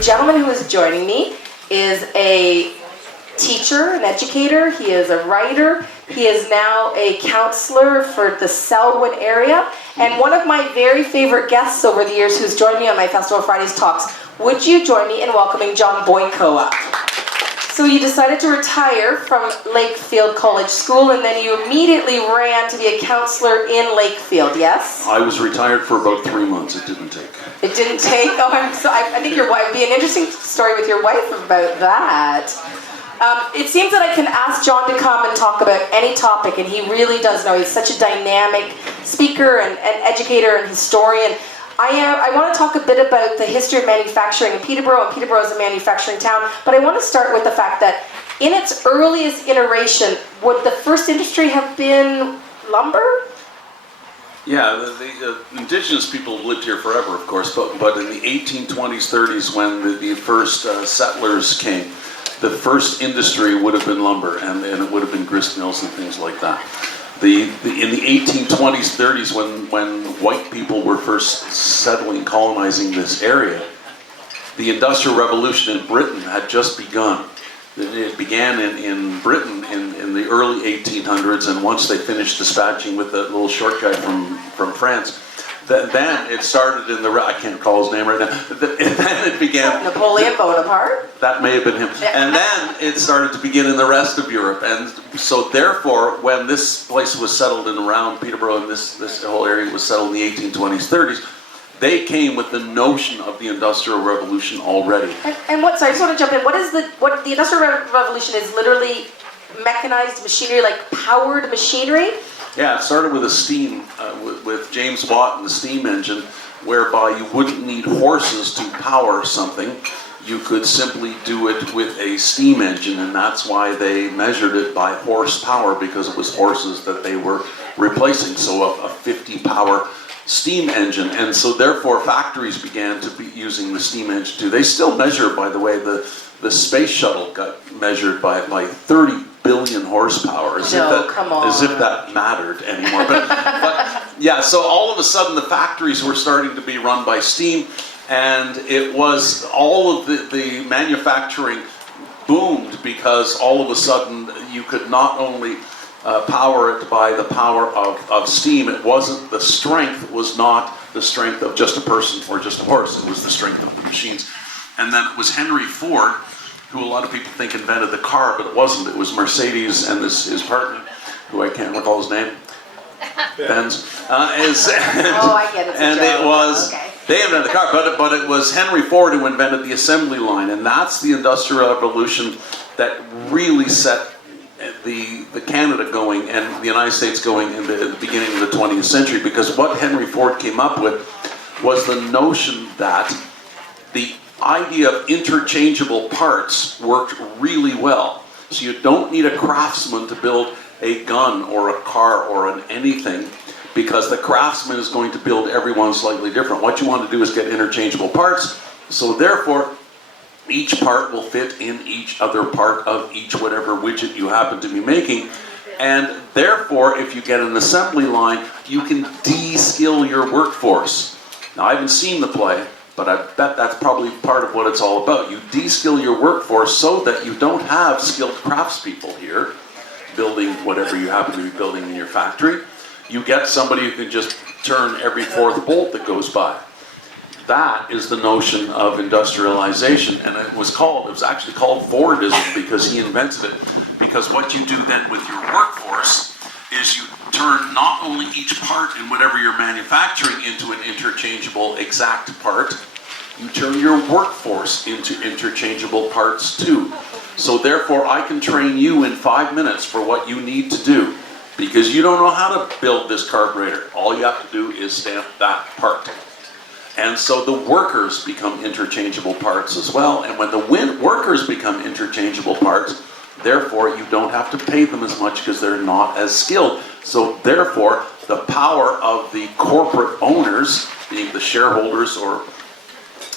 The gentleman who is joining me is a teacher, an educator, he is a writer, he is now a councillor for the Selwyn area, and one of my very favorite guests over the years who's joined me on my Festival Fridays talks. Would you join me in welcoming John Boyko up? So you decided to retire from Lakefield College School, and then you immediately ran to be a councillor in Lakefield, yes? I was retired for about 3 months. It didn't take. It didn't take? Oh, I think your wife would be an interesting story with your wife about that. It seems that I can ask John to come and talk about any topic, and he really does know. He's such a dynamic speaker and educator and historian. I want to talk a bit about the history of manufacturing in Peterborough, and Peterborough is a manufacturing town, but I want to start with the fact that in its earliest iteration, would the first industry have been lumber? Yeah, the indigenous people lived here forever, of course, but in the 1820s, 30s, when the first settlers came, the first industry would have been lumber, and it would have been grist mills and things like that. In the 1820s, 30s, when white people were first settling, colonizing this area, the Industrial Revolution in Britain had just begun. It began in Britain in the early 1800s, and once they finished dispatching with the little short guy from France, then it started in I can't recall his name right now. Then it began. Napoleon Bonaparte? That may have been him. And then it started to begin in the rest of Europe. And so therefore, when this place was settled in around Peterborough, and this whole area was settled in the 1820s, 30s, they came with the notion of the Industrial Revolution already. And what, sorry, I just want to jump in. What the Industrial Revolution is literally mechanized machinery, like powered machinery? Yeah, it started with a steam, with James Watt and the steam engine, whereby you wouldn't need horses to power something. You could simply do it with a steam engine, and that's why they measured it by horsepower, because it was horses that they were replacing. So a 50-power steam engine, and so therefore factories began to be using the steam engine too. They still measure, by the way, the space shuttle got measured by 30 billion horsepower, as if that mattered anymore. But yeah, so all of a sudden the factories were starting to be run by steam, and it was all of the manufacturing boomed, because all of a sudden you could not only power it by the power of steam. It wasn't, the strength was not the strength of just a person or just a horse. It was the strength of the machines. And then it was Henry Ford, who a lot of people think invented the car, but it wasn't. It was Mercedes and his partner, who I can't recall his name, Benz. I get it. And it was, they invented the car, but it was Henry Ford who invented the assembly line, and that's the Industrial Revolution that really set the Canada going and the United States going in the beginning of the 20th century, because what Henry Ford came up with was the notion that the idea of interchangeable parts worked really well. So you don't need a craftsman to build a gun or a car or an anything, because the craftsman is going to build every one slightly different. What you want to do is get interchangeable parts, so therefore each part will fit in each other part of each whatever widget you happen to be making. And therefore, if you get an assembly line, you can de-skill your workforce. Now, I haven't seen the play, but I bet that's probably part of what it's all about. You de-skill your workforce so that you don't have skilled craftspeople here building whatever you happen to be building in your factory. You get somebody who can just turn every fourth bolt that goes by. That is the notion of industrialization, and it was actually called Fordism, because he invented it. Because what you do then with your workforce is you turn not only each part in whatever you're manufacturing into an interchangeable exact part, you turn your workforce into interchangeable parts too. So therefore I can train you in 5 minutes for what you need to do, because you don't know how to build this carburetor. All you have to do is stamp that part. And so the workers become interchangeable parts as well. And when the workers become interchangeable parts, therefore you don't have to pay them as much because they're not as skilled. So therefore the power of the corporate owners, being the shareholders or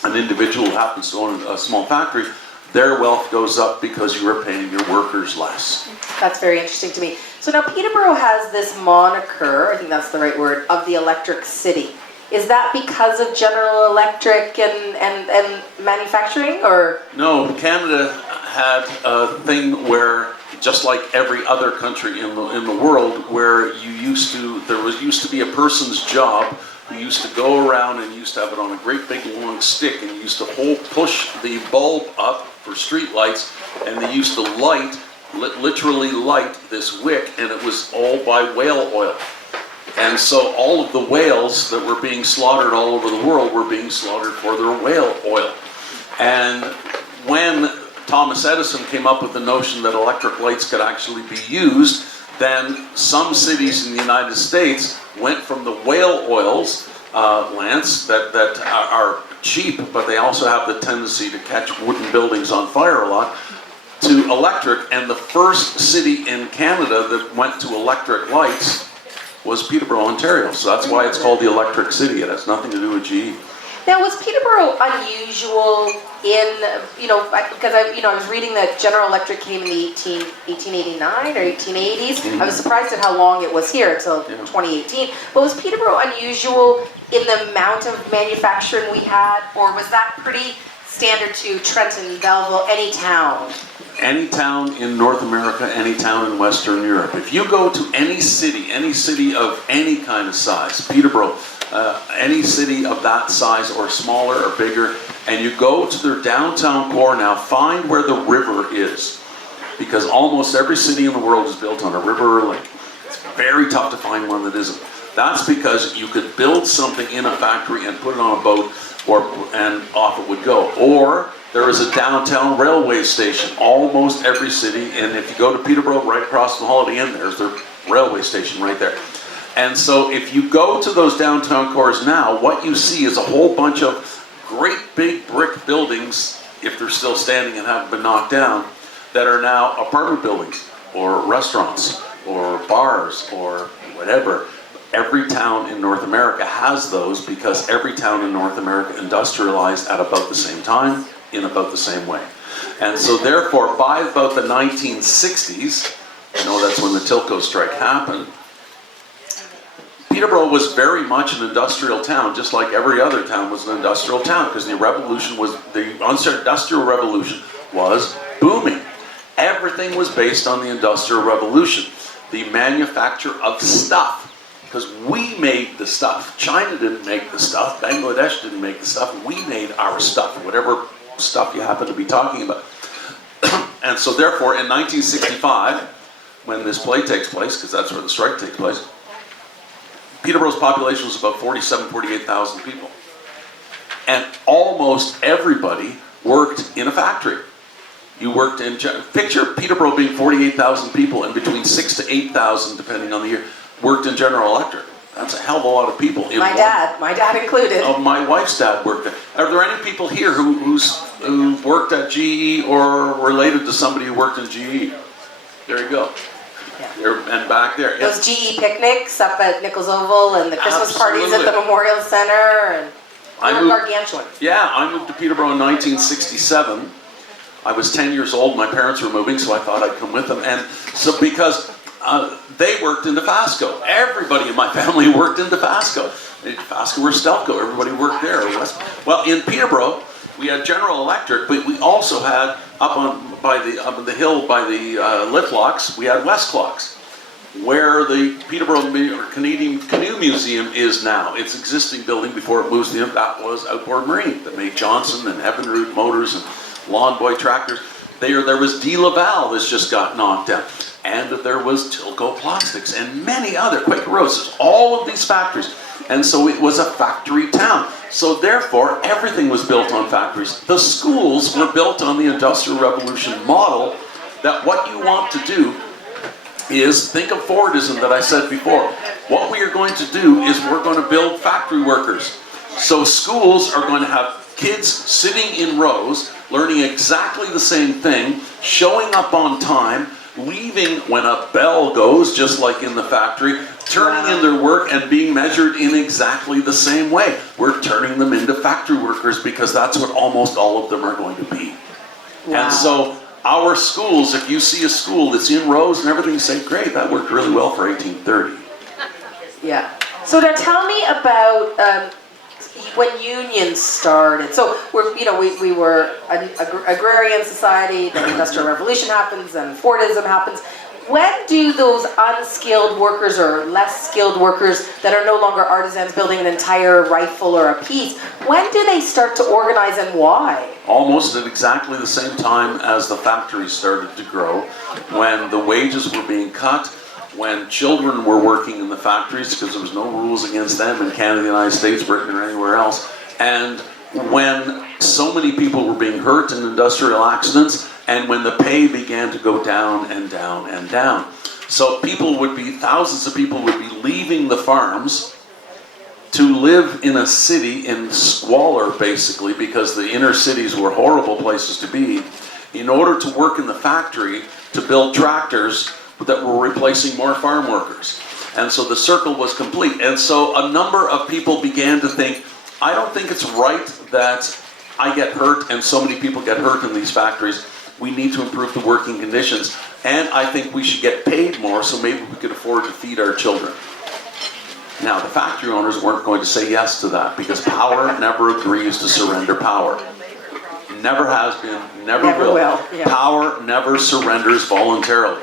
an individual who happens to own a small factory, their wealth goes up because you are paying your workers less. That's very interesting to me. So now Peterborough has this moniker, I think that's the right word, of the electric city. Is that because of General Electric and manufacturing, or? No, Canada had a thing where, just like every other country in the world, where there used to be a person's job who used to go around and used to have it on a great big long stick, and used to push the bulb up for street lights, and they used to literally light this wick, and it was all by whale oil. And so all of the whales that were being slaughtered all over the world were being slaughtered for their whale oil. And when Thomas Edison came up with the notion that electric lights could actually be used, then some cities in the United States went from the whale oils lamps that are cheap, but they also have the tendency to catch wooden buildings on fire a lot, to electric. And the first city in Canada that went to electric lights was Peterborough, Ontario. So that's why it's called the Electric City. It has nothing to do with GE. Now, was Peterborough unusual in, because I was reading that General Electric came in the 1889 or 1880s. Mm-hmm. I was surprised at how long it was here until 2018. But was Peterborough unusual in the amount of manufacturing we had, or was that pretty standard to Trenton, Belleville, any town? Any town in North America, any town in Western Europe. If you go to any city of any kind of size, Peterborough, any city of that size or smaller or bigger, and you go to their downtown core now, find where the river is. Because almost every city in the world is built on a river or lake. It's very tough to find one that isn't. That's because you could build something in a factory and put it on a boat, and off it would go. Or there is a downtown railway station. Almost every city, and if you go to Peterborough, right across from the Holiday Inn, there's their railway station right there. And so if you go to those downtown cores now, what you see is a whole bunch of great big brick buildings, if they're still standing and haven't been knocked down, that are now apartment buildings, or restaurants, or bars, or whatever. Every town in North America has those, because every town in North America industrialized at about the same time, in about the same way. And so therefore, by about the 1960s, that's when the Tilco strike happened, Peterborough was very much an industrial town, just like every other town was an industrial town, because the Industrial Revolution was booming. Everything was based on the Industrial Revolution, the manufacture of stuff, because we made the stuff. China didn't make the stuff, Bangladesh didn't make the stuff, we made our stuff, whatever stuff you happen to be talking about. And so therefore, in 1965, when this play takes place, because that's where the strike takes place, Peterborough's population was about 48,000 people. And almost everybody worked in a factory. You worked in, picture Peterborough being 48,000 people, and between 6,000 to 8,000, depending on the year, worked in General Electric. That's a hell of a lot of people. My dad included. Oh, my wife's dad worked there. Are there any people here who worked at GE or related to somebody who worked in GE? There you go. Yeah. And back there. Those GE picnics up at Nichols Oval and the Christmas parties at the Memorial Center, and gargantuan. Yeah, I moved to Peterborough in 1967. I was 10 years old. My parents were moving, so I thought I'd come with them. And so because they worked in Dofasco. Everybody in my family worked in Dofasco. Dofasco or Stelco, everybody worked there. Well, in Peterborough, we had General Electric, but we also had up on the hill by the lift locks, we had West Clocks, where the Peterborough or Canadian Canoe Museum is now. Its existing building before it moves to them, that was Outboard Marine that made Johnson and Evinrude motors and Lawn Boy tractors. There was De Laval that's just got knocked down. And there was Tilco Plastics and many other Quaker Roses, all of these factories. And so it was a factory town. So therefore, everything was built on factories. The schools were built on the Industrial Revolution model, that what you want to do is, think of Fordism that I said before. What we are going to do is we're going to build factory workers. So schools are going to have kids sitting in rows, learning exactly the same thing, showing up on time, leaving when a bell goes, just like in the factory, turning in their work and being measured in exactly the same way. We're turning them into factory workers because that's what almost all of them are going to be. Wow. And so our schools, if you see a school that's in rows and everything, you say, great, that worked really well for 1830. Yeah. So now tell me about when unions started. So we were an agrarian society, then Industrial Revolution happens, and Fordism happens. When do those unskilled workers or less skilled workers that are no longer artisans building an entire rifle or a piece, when do they start to organize and why? Almost at exactly the same time as the factories started to grow, when the wages were being cut, when children were working in the factories because there was no rules against them in Canada, the United States, Britain, or anywhere else, and when so many people were being hurt in industrial accidents, and when the pay began to go down and down and down. So thousands of people would be leaving the farms to live in a city in squalor, basically, because the inner cities were horrible places to be, in order to work in the factory to build tractors that were replacing more farm workers. And so the circle was complete. And so a number of people began to think, I don't think it's right that I get hurt and so many people get hurt in these factories. We need to improve the working conditions. And I think we should get paid more so maybe we could afford to feed our children. Now, the factory owners weren't going to say yes to that because power never agrees to surrender power. Never has been, never will. Yeah. Power never surrenders voluntarily.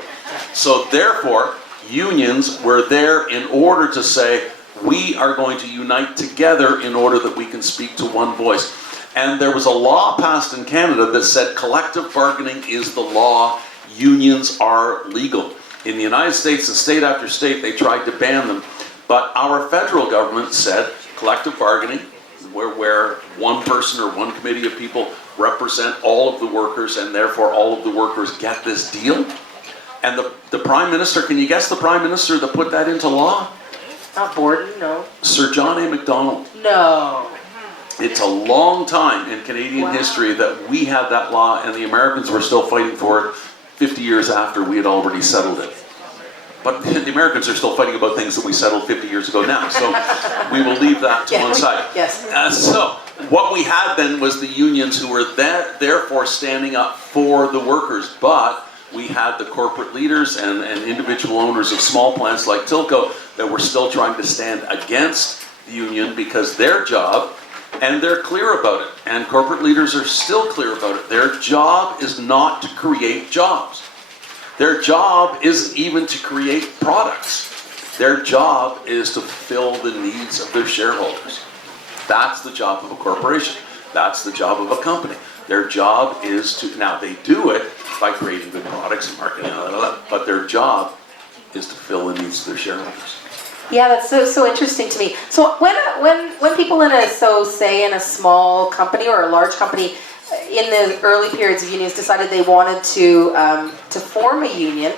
So therefore, unions were there in order to say, we are going to unite together in order that we can speak to one voice. And there was a law passed in Canada that said collective bargaining is the law, unions are legal. In the United States and state after state, they tried to ban them. But our federal government said collective bargaining, where one person or one committee of people represent all of the workers and therefore all of the workers get this deal. And the Prime Minister, can you guess the Prime Minister that put that into law? Not Borden, no. Sir John A. Macdonald. No. It's a long time in Canadian history that we had that law and the Americans were still fighting for it 50 years after we had already settled it. But the Americans are still fighting about things that we settled 50 years ago now. So we will leave that to one side. Yes. So what we had then was the unions who were therefore standing up for the workers. But we had the corporate leaders and individual owners of small plants like Tilco that were still trying to stand against the union because their job, and they're clear about it, and corporate leaders are still clear about it, their job is not to create jobs. Their job isn't even to create products. Their job is to fulfill the needs of their shareholders. That's the job of a corporation. That's the job of a company. Their job is to, now they do it by creating good products and marketing, but their job is to fill the needs of their shareholders. Yeah, that's so interesting to me. So when people in a small company or a large company in the early periods of unions decided they wanted to form a union,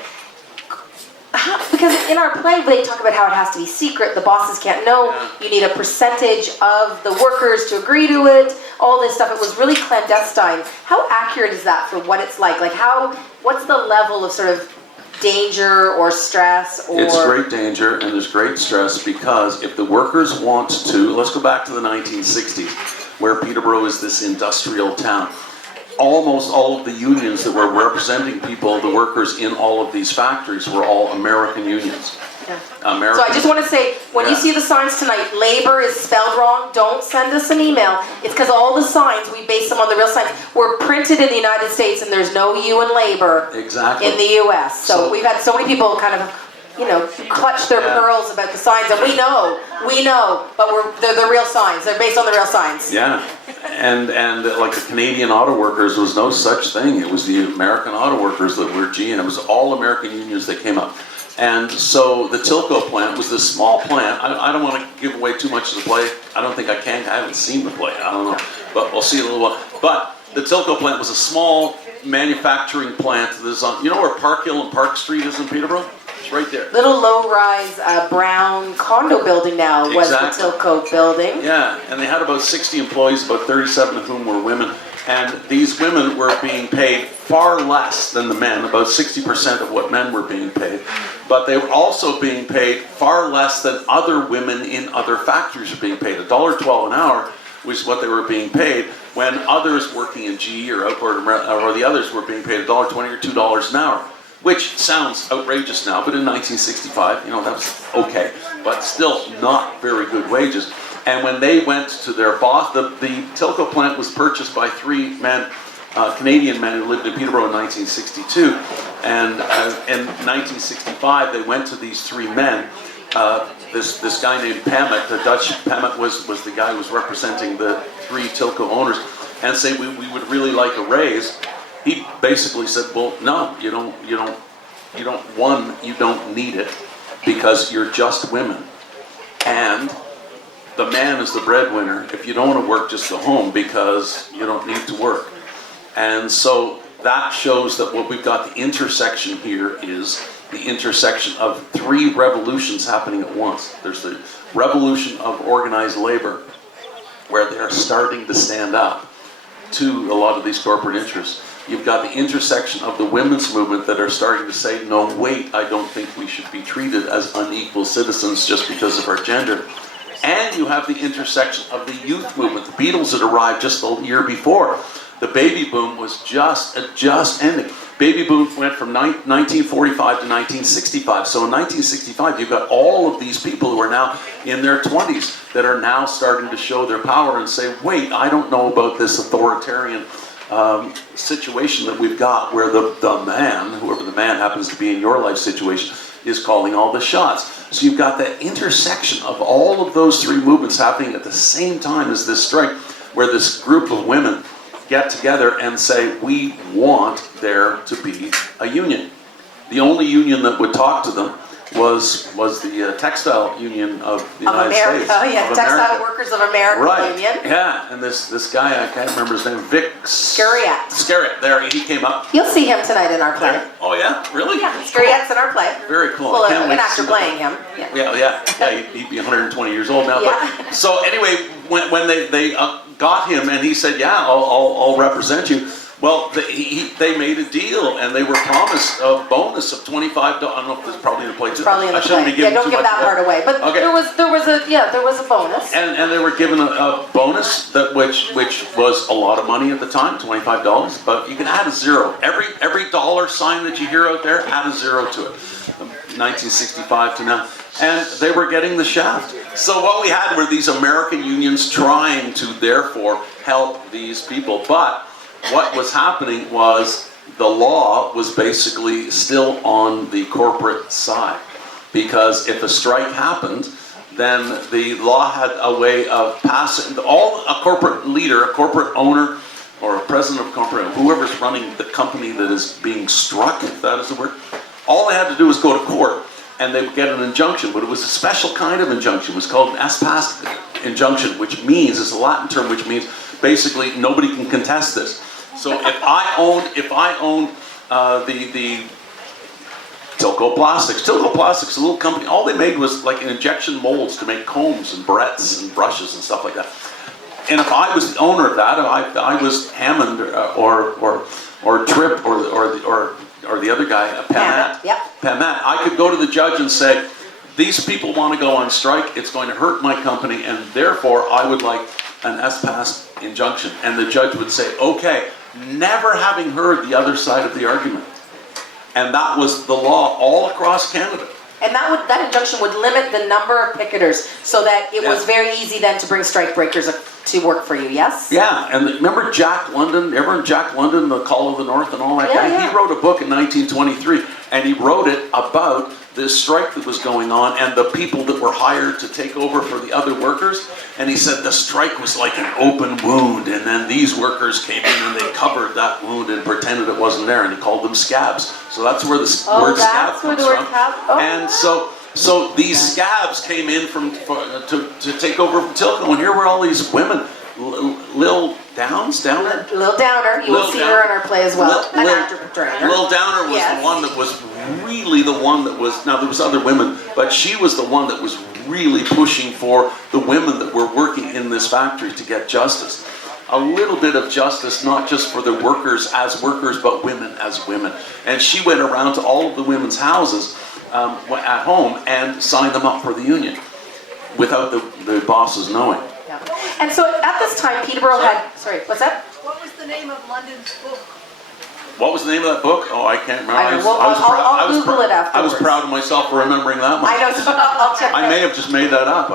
because in our play they talk about how it has to be secret, the bosses can't know, you need a percentage of the workers to agree to it, all this stuff. It was really clandestine. How accurate is that for what it's like? Like what's the level of sort of danger or stress? Or it's great danger and there's great stress because if the workers want to, let's go back to the 1960s where Peterborough is this industrial town. Almost all of the unions that were representing people, the workers in all of these factories were all American unions. Yeah. American. So I just want to say, when you see the signs tonight, labor is spelled wrong, don't send us an email. It's because all the signs, we base them on the real signs, were printed in the United States and there's no U in labor exactly. in the US. So we've had so many people kind of, clutch their pearls about the signs, and we know, but they're the real signs. They're based on the real signs. Yeah, and like the Canadian Auto Workers was no such thing. It was the American Auto Workers that were G, and it was all American unions that came up. And so the Tilco plant was this small plant. I don't want to give away too much of the play. I don't think I can. I haven't seen the play. I don't know, but we'll see in a little while. But the Tilco plant was a small manufacturing plant that is on, where Park Hill and Park Street is in Peterborough? It's right there. Little low-rise brown condo building now was the Tilco building. Yeah, and they had about 60 employees, about 37 of whom were women. And these women were being paid far less than the men, about 60% of what men were being paid. But they were also being paid far less than other women in other factories were being paid. $1.12 an hour was what they were being paid, when others working in GE or Outboard or the others were being paid $1.20 or $2 an hour. which sounds outrageous now, but in 1965, that was okay, but still not very good wages. And when they went to their boss, the Tilco plant was purchased by 3 men, Canadian men who lived in Peterborough in 1962. And in 1965, they went to these 3 men. This guy named Pamet, the Dutch Pamet was the guy who was representing the 3 Tilco owners, and say we would really like a raise. He basically said, well, no, you don't need it, because you're just women, and the man is the breadwinner. If you don't want to work, just go home, because you don't need to work. And so that shows that what we've got, the intersection here is the intersection of 3 revolutions happening at once. There's the revolution of organized labor, where they're starting to stand up to a lot of these corporate interests. You've got the intersection of the women's movement that are starting to say, no, wait, I don't think we should be treated as unequal citizens just because of our gender. And you have the intersection of the youth movement. The Beatles had arrived just the year before. The baby boom was just ending. Baby boom went from 1945 to 1965. So in 1965, you've got all of these people who are now in their 20s that are now starting to show their power and say, wait, I don't know about this authoritarian situation that we've got, where the man, whoever the man happens to be in your life situation, is calling all the shots. So you've got that intersection of all of those 3 movements happening at the same time as this strike, where this group of women get together and say, we want there to be a union. The only union that would talk to them was the textile union of the United States. Yeah, Textile Workers of America Union. Yeah, and this guy, I can't remember his name, Vic Scariat. There, he came up. You'll see him tonight in our play. Oh yeah, really? Yeah, Scariat's in our play. Very cool. Well, an actor playing him. Yeah, he'd be 120 years old now. Yeah. But, so anyway, when they got him, and he said, yeah, I'll represent you. Well, they made a deal, and they were promised a bonus of $25. I don't know if this is probably in the play. Probably in the play. Yeah, don't give that part away. But okay. there was a bonus. And they were given a bonus which was a lot of money at the time, $25. But you can add a 0. Every dollar sign that you hear out there, add a 0 to it. 1965 to now. And they were getting the shaft. So what we had were these American unions trying to therefore help these people. But what was happening was the law was basically still on the corporate side. Because if a strike happened, then the law had a way of passing, a corporate leader, a corporate owner, or a president of a company, whoever's running the company that is being struck, if that is the word, all they had to do was go to court, and they would get an injunction. But it was a special kind of injunction. It was called an as past injunction, which means, it's a Latin term, which means basically nobody can contest this. So if I owned the Tilco Plastics, a little company, all they made was like injection molds to make combs and barrettes and brushes and stuff like that. And if I was the owner of that, if I was Hammond or Tripp or the other guy, Pamet, I could go to the judge and say, these people want to go on strike, it's going to hurt my company, and therefore I would like an as passed injunction. And the judge would say, okay, never having heard the other side of the argument. And that was the law all across Canada. And that injunction would limit the number of picketers, so that it was very easy then to bring strike breakers to work for you, yes? Yeah, and remember Jack London, The Call of the North and all that guy? Yeah. He wrote a book in 1923, and he wrote it about this strike that was going on and the people that were hired to take over for the other workers. And he said the strike was like an open wound, and then these workers came in and they covered that wound and pretended it wasn't there, and he called them scabs. So that's where the word scab comes from. And so these scabs came in to take over from Tilco, and here were all these women. Lil Downer. You will see her in our play as well. An actor portraying. Lil Downer was the one that was really the one that was, now there was other women, but she was the one that was really pushing for the women that were working in this factory to get justice. A little bit of justice, not just for the workers as workers, but women as women. And she went around to all of the women's houses at home and signed them up for the union without the bosses knowing. And so at this time, Peterborough had... Sorry, what's that? What was the name of London's book? What was the name of that book? Oh, I can't remember. I know. Well, I'll Google it I was afterwards. proud of myself for remembering that much. I know, so I'll check I may have just made that up.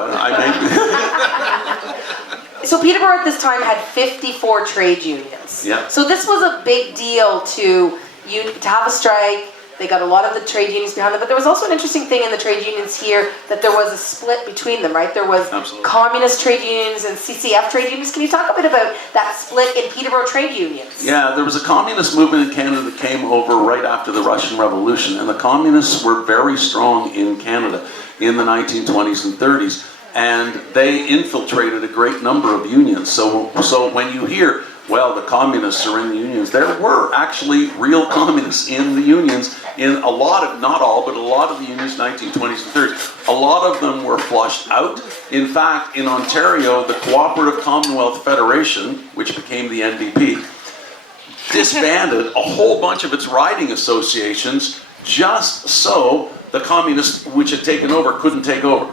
So Peterborough at this time had 54 trade unions. Yeah. So this was a big deal to have a strike. They got a lot of the trade unions behind them, but there was also an interesting thing in the trade unions here that there was a split between them, right? There was Absolutely. communist trade unions and CCF trade unions. Can you talk a bit about that split in Peterborough trade unions? Yeah, there was a communist movement in Canada that came over right after the Russian Revolution, and the communists were very strong in Canada in the 1920s and 30s, and they infiltrated a great number of unions. So when you hear, well, the communists are in the unions, there were actually real communists in the unions in a lot of, not all, but a lot of the unions, 1920s and 30s. A lot of them were flushed out. In fact, in Ontario, the Cooperative Commonwealth Federation, which became the NDP, disbanded a whole bunch of its riding associations just so the communists, which had taken over, couldn't take over.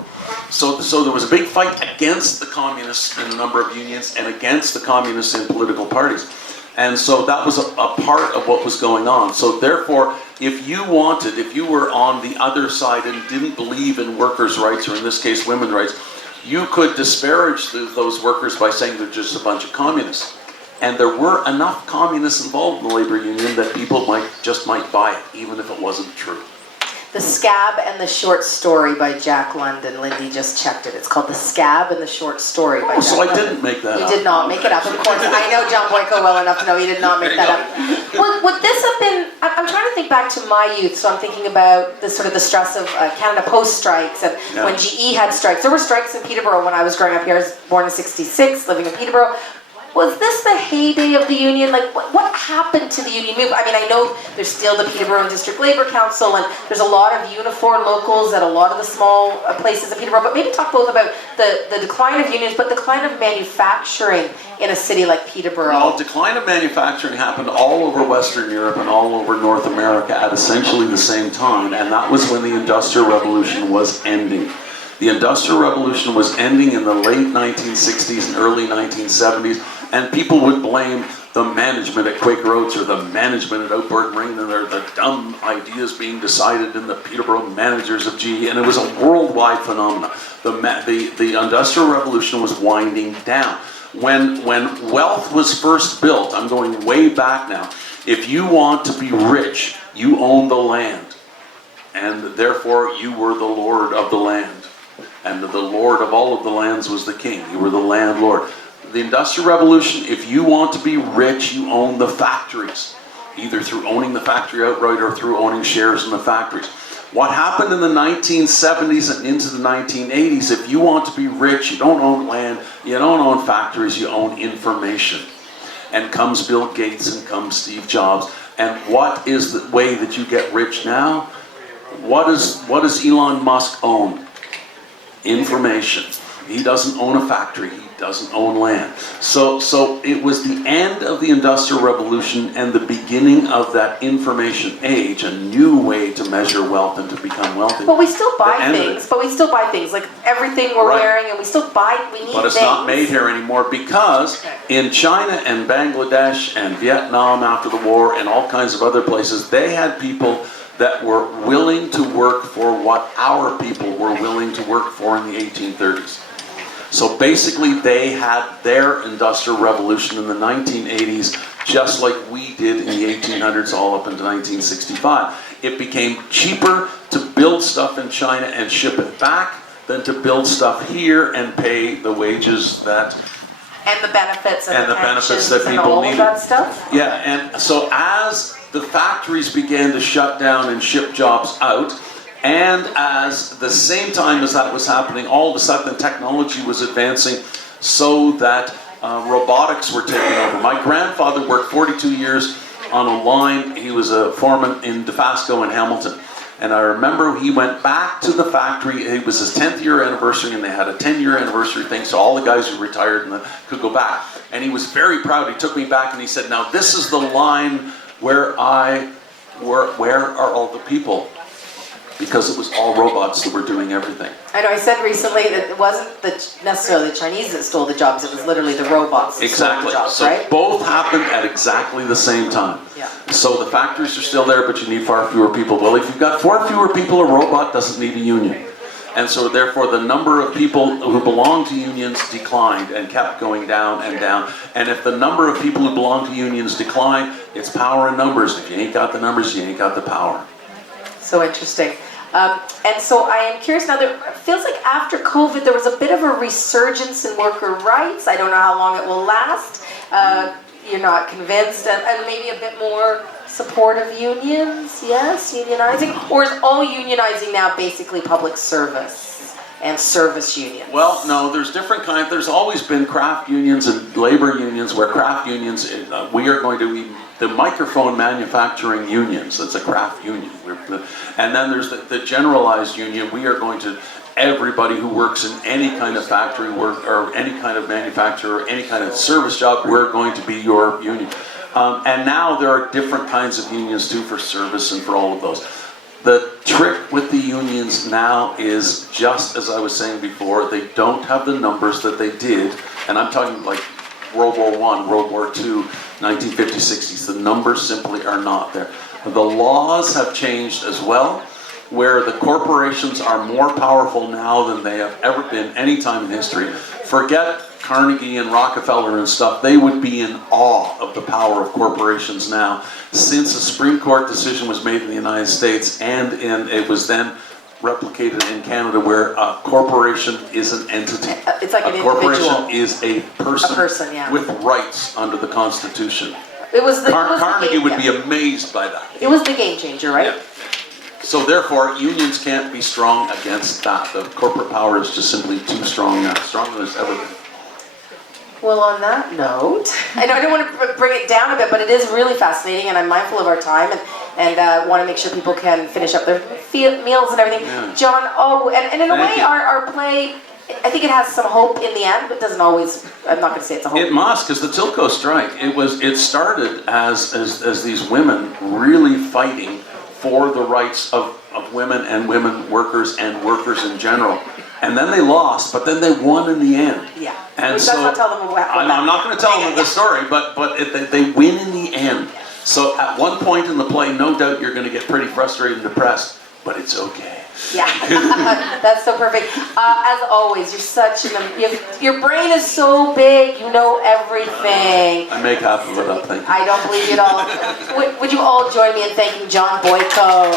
So there was a big fight against the communists in a number of unions and against the communists in political parties. And so that was a part of what was going on. So therefore, if you were on the other side and didn't believe in workers' rights, or in this case, women's rights, you could disparage those workers by saying they're just a bunch of communists. And there were enough communists involved in the labor union that people might buy it, even if it wasn't true. The Scab and the Short Story by Jack London. Lindy just checked it. It's called The Scab and the Short Story by Jack London. So I didn't make that up. You did not make it up, of course. I know John Boyko well enough to know he did not make that up. Would this have been... I'm trying to think back to my youth, so I'm thinking about the sort of the stress of Canada Post strikes and when GE had strikes. There were strikes in Peterborough when I was growing up here. I was born in '66, living in Peterborough. Was this the heyday of the union? Like, what happened to the union movement? I mean, I know there's still the Peterborough District Labour Council, and there's a lot of uniform locals at a lot of the small places in Peterborough, but maybe talk both about the decline of unions, but the decline of manufacturing in a city like Peterborough. Well, decline of manufacturing happened all over Western Europe and all over North America at essentially the same time, and that was when the Industrial Revolution was ending. The Industrial Revolution was ending in the late 1960s and early 1970s, and people would blame the management at Quaker Oats or the management at Outboard Marine and the dumb ideas being decided in the Peterborough managers of GE, and it was a worldwide phenomenon. The Industrial Revolution was winding down. When wealth was first built, I'm going way back now, if you want to be rich, you own the land, and therefore you were the lord of the land. And the lord of all of the lands was the king. You were the landlord. The Industrial Revolution, if you want to be rich, you own the factories, either through owning the factory outright or through owning shares in the factories. What happened in the 1970s and into the 1980s, if you want to be rich, you don't own land, you don't own factories, you own information. And comes Bill Gates and comes Steve Jobs. And what is the way that you get rich now? What does Elon Musk own? Information. He doesn't own a factory. He doesn't own land. So it was the end of the Industrial Revolution and the beginning of that information age, a new way to measure wealth and to become wealthy. But we still buy things. Like everything we're wearing, and we still buy. We need things. But it's not made here anymore because in China and Bangladesh and Vietnam after the war and all kinds of other places, they had people that were willing to work for what our people were willing to work for in the 1830s. So basically they had their Industrial Revolution in the 1980s, just like we did in the 1800s all up into 1965. It became cheaper to build stuff in China and ship it back than to build stuff here and pay the wages that... And the benefits and the benefits that people all needed. Of that stuff? Yeah, and so as the factories began to shut down and ship jobs out, and as the same time as that was happening, all of a sudden the technology was advancing so that robotics were taking over. My grandfather worked 42 years on a line. He was a foreman in DeFasco in Hamilton. And I remember he went back to the factory. It was his 10th year anniversary, and they had a 10-year anniversary thing, so all the guys who retired could go back. And he was very proud. He took me back and he said, now this is the line where are all the people? because it was all robots that were doing everything. I know I said recently that it wasn't necessarily the Chinese that stole the jobs, it was literally the robots that stole the jobs, so right? both happened at exactly the same time. Yeah. So the factories are still there, but you need far fewer people. Well, if you've got far fewer people, a robot doesn't need a union. And so therefore the number of people who belong to unions declined and kept going down and down. And if the number of people who belong to unions decline, it's power in numbers. If you ain't got the numbers, you ain't got the power. So interesting. And so I am curious now, it feels like after COVID there was a bit of a resurgence in worker rights. I don't know how long it will last. You're not convinced, and maybe a bit more support of unions, yes, unionizing? Or is all unionizing now basically public service and service unions? Well, no, there's different kinds. There's always been craft unions and labor unions, where craft unions, we are going to be the microphone manufacturing unions. It's a craft union. And then there's the generalized union. We are going to, everybody who works in any kind of factory work or any kind of manufacturer or any kind of service job, we're going to be your union. And now there are different kinds of unions too for service and for all of those. The trick with the unions now is, just as I was saying before, they don't have the numbers that they did. And I'm talking like World War I, World War II, 1950s, 60s. The numbers simply are not there. The laws have changed as well, where the corporations are more powerful now than they have ever been any time in history. Forget Carnegie and Rockefeller and stuff. They would be in awe of the power of corporations now, since a Supreme Court decision was made in the United States, and it was then replicated in Canada, where a corporation is an entity. It's like an individual. A corporation individual. is a person, A person, yeah. with rights under the Constitution. It was the Carnegie would be amazed by that. It was the game changer, right? Yeah. So therefore, unions can't be strong against that. The corporate power is just simply too strong now, stronger than it's ever been. Well, on that note, I know I don't want to bring it down a bit, but it is really fascinating, and I'm mindful of our time, and want to make sure people can finish up their meals and everything. Yeah. John, and in a Thank way, you. our play, I think it has some hope in the end, but doesn't always. I'm not going to say it's a hope. It must, because the Tilco strike, it started as these women really fighting for the rights of women and women workers and workers in general. And then they lost, but then they won in the end. Yeah. And Let's so not tell them what happened. I'm not going to tell them the story, but they win in the end. So at one point in the play, no doubt you're going to get pretty frustrated and depressed, but it's okay. Yeah, that's so perfect. As always, you're such your brain is so big, you know everything. I make half of it up, thank you. I don't believe you at all. Would you all join me in thanking John Boyko?